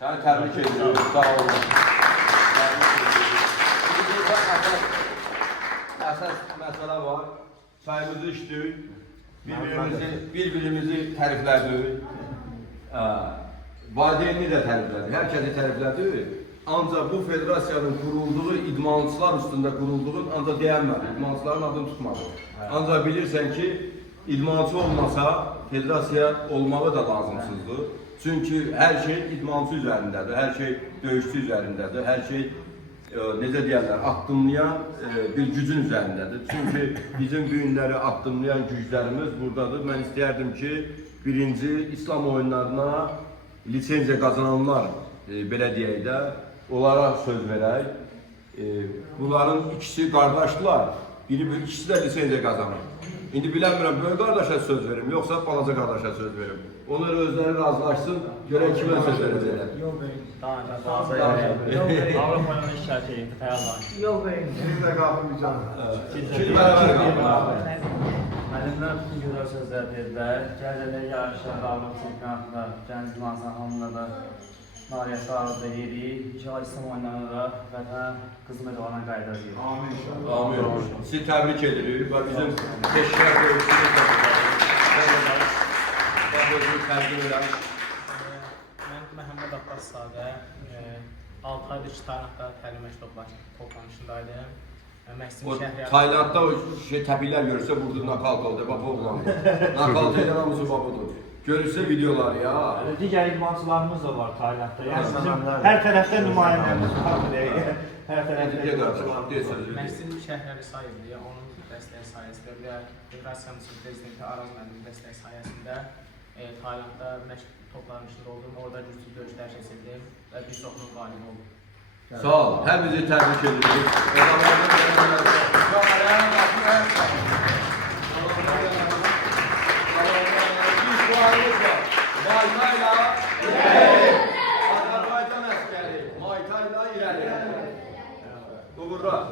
Səni təbrik ediyorum. Sağ olun. Əsas məsələ var. Çayımızı içdik. Bir-birimizi təriflədik. Valideynini də təriflədik. Hər kəsi təriflədik. Ancaq bu federasiyanın qurulduğu, idmançılar üstündə qurulduğu ancaq deyənmədi. İdmançıların adını tutmadı. Ancaq bilirsən ki, idmançı olmasa federasiya olmağı da lazımsızdır. Çünki hər şey idmançı üzərindədir, hər şey döyüşçü üzərindədir, hər şey necə deyərlər, addımlayan bir gücün üzərindədir. Çünki bizim bu günləri addımlayan güclərimiz buradadır. Mən istəyərdim ki, birinci İslam oyunlarına lisenziya qazananlar, belə deyək də, onlara söz verək. Bunların ikisi qardaşdılar, ikisi də lisenziya qazanır. İndi bilənmirəm, böyük qardaşa söz verim, yoxsa balaca qardaşa söz verim. Onlar özləri razılaşsın, görək kimə söz verəcəklər. Yox beyin. Avropanın şikayəti təyərlər. Yox beyin. Siz də qalmayacaq. Şimdi bərabər qalır. Müəllimlər bütün gözəl sözlər dedilər. Gələcək yarışlarda Avropa çempionatında gənc idmançılar hamıla da nailiyyəti arzuda yedik. İnşallah İslam oyunlarına da vətənə qızıl medallarına qayıdacağıq. Amin. Amin. Sizi təbrik edirik və bizim peşəkar döyüşçümüz də Mən Məhəmməd Abbas Sadə, 6 aydır ki, Taylandda təlim toplanışındaydım. Taylandda o təpiklər görürsə, burada nakalt oldu, baba oğlandır. Nakalt edən hamısı babadır. Görürsə videolar ya. Digər idmançılarımız da var Taylandda. Yəni bizim hər tərəfdən nümayəndəmiz var. Hər tərəfdən idmançılarımız. Məqsədim şəhərləri sayılır, onun dəstəyi sayəsində və Federasiyamızın prezidenti Araz müəllimin dəstəyi sayəsində Taylandda məşq toplanışında oldum. Orada güclü döyüşlər keçirdim və bir çoxunun qalib oldum. Sağ olun, hər bizi təbrik edirik. Maytayla ileri. Azərbaycan əskəri Maytayla ileri. Uğurlar.